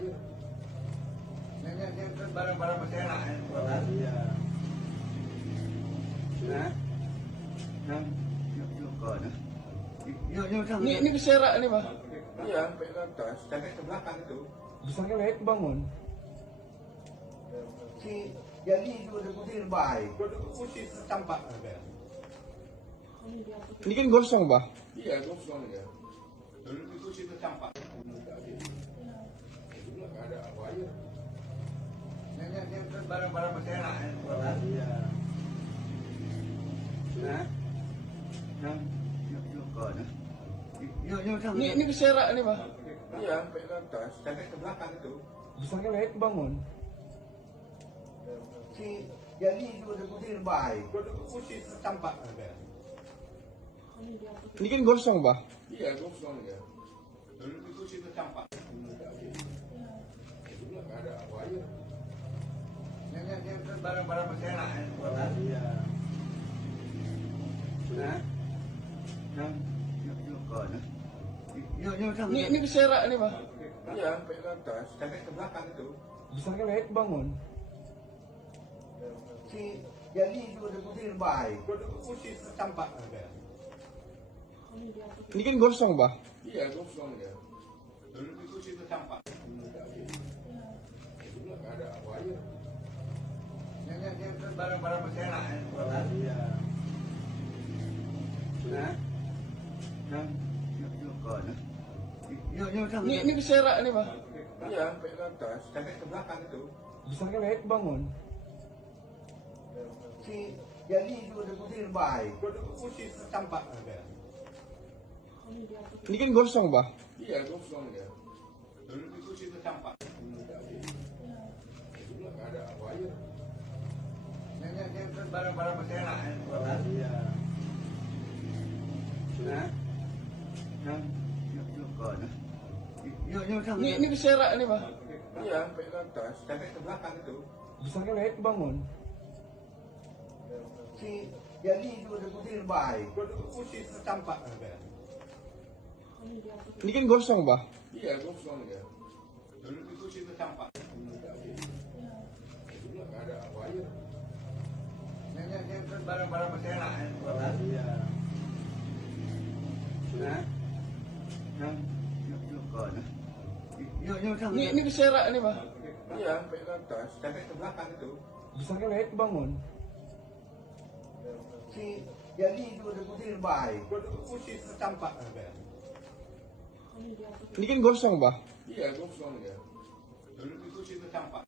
Ini barang-barang masih enak ya. Iya. Nah, yuk ke sana. Yuk sana. Ini keserak nih, Pak. Iya, sampai ke atas, sampai ke belakang itu. Bisa ngelek bangun. Si jadi itu udah putih baik. Udah putih tampak ada. Ini kan gosong, Pak. Iya, gosong ya. Dulu itu situ tampak. Dulu nggak ada apa aja. Ini barang-barang masih enak ya. Iya. Nah, yuk ke sana. Yuk sana. Ini keserak nih, Pak. Iya, sampai ke atas, sampai ke belakang itu. Bisa ngelek bangun. Si jadi itu udah putih baik. Udah putih tampak ada. Ini kan gosong, Pak. Iya, gosong ya. Dulu itu situ tampak. Dulu nggak ada apa aja. Ini barang-barang masih enak ya. Iya. Yuk ke sana. Yuk sana. Ini keserak nih, Pak. Iya, sampai ke atas, sampai ke belakang itu. Bisa ngelek bangun. Si jadi itu udah putih baik. Udah putih tampak ada. Ini kan gosong, Pak. Iya, gosong ya. Dulu itu situ tampak. Dulu nggak ada apa aja. Ini barang-barang masih enak ya. Iya. Yuk ke sana. Yuk sana. Ini keserak nih, Pak. Iya, sampai ke atas, sampai ke belakang itu. Bisa ngelek bangun. Si jadi itu udah putih baik. Udah putih tampak ada. Ini kan gosong, Pak. Iya, gosong ya. Dulu itu situ tampak. Dulu nggak ada apa aja. Ini barang-barang masih enak ya. Iya. Yuk ke sana. Yuk sana. Ini keserak nih, Pak. Iya, sampai ke atas, sampai ke belakang itu. Bisa ngelek bangun. Si jadi itu udah putih baik. Udah putih tampak ada. Ini kan gosong, Pak. Iya, gosong ya. Dulu itu situ tampak. Dulu nggak ada apa aja. Ini barang-barang masih enak ya. Iya. Yuk ke sana. Yuk sana. Ini keserak nih, Pak. Iya, sampai ke atas, sampai ke belakang itu. Bisa ngelek bangun. Si jadi itu udah putih baik. Udah putih tampak ada. Ini kan gosong, Pak. Iya, gosong ya. Dulu itu situ tampak.